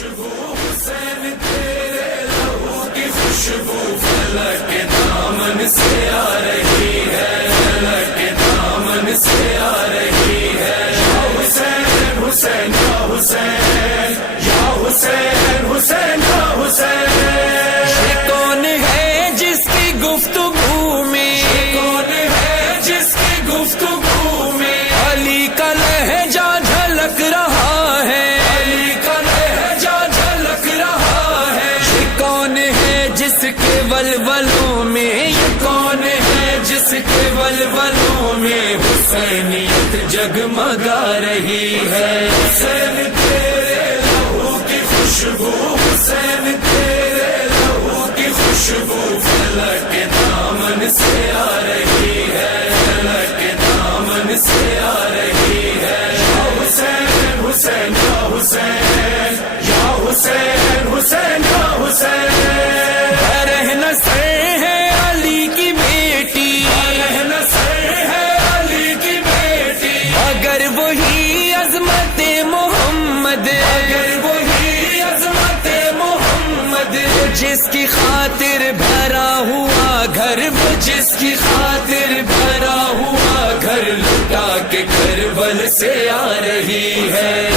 خوشبو حسین تیرے لہو کی خوشبو فلک کے دامن سے آ رہی ہے، فلک کے دامن سے آ رہی ہے۔ یا حسین حسین یا حسین، یا حسین حسین یا حسین۔ یہ کون ہے جس کی گفتگو میں، یہ کون ہے جس کی گفتگو میں علی کا لہجہ جھلک رہا ہے، علی کا لہجہ جھلک رہا ہے۔ یہ کون ہے جس کے ولولوں میں، یہ کون ہے جس کے ولولوں میں حسینیت جگمگا رہی ہے۔ حسین تیرے لہو کی خوشبو، حسین تیرے لہو کی خوشبو فلک کے دامن سے آ رہی ہے، فلک کے دامن سے آ رہی ہے۔ یا حسین حسین یا حسین، یا حسین حسین یا حسین۔ رہن سر ہے علی کی بیٹی، رہن سر ہے علی کی بیٹی، اگر وہی عظمت محمد، اگر وہی عظمت محمد، وہ جس کی خاطر بھرا ہوا گھر، وہ جس کی خاطر بھرا ہوا گھر لٹا کے کربل سے آ رہی ہے۔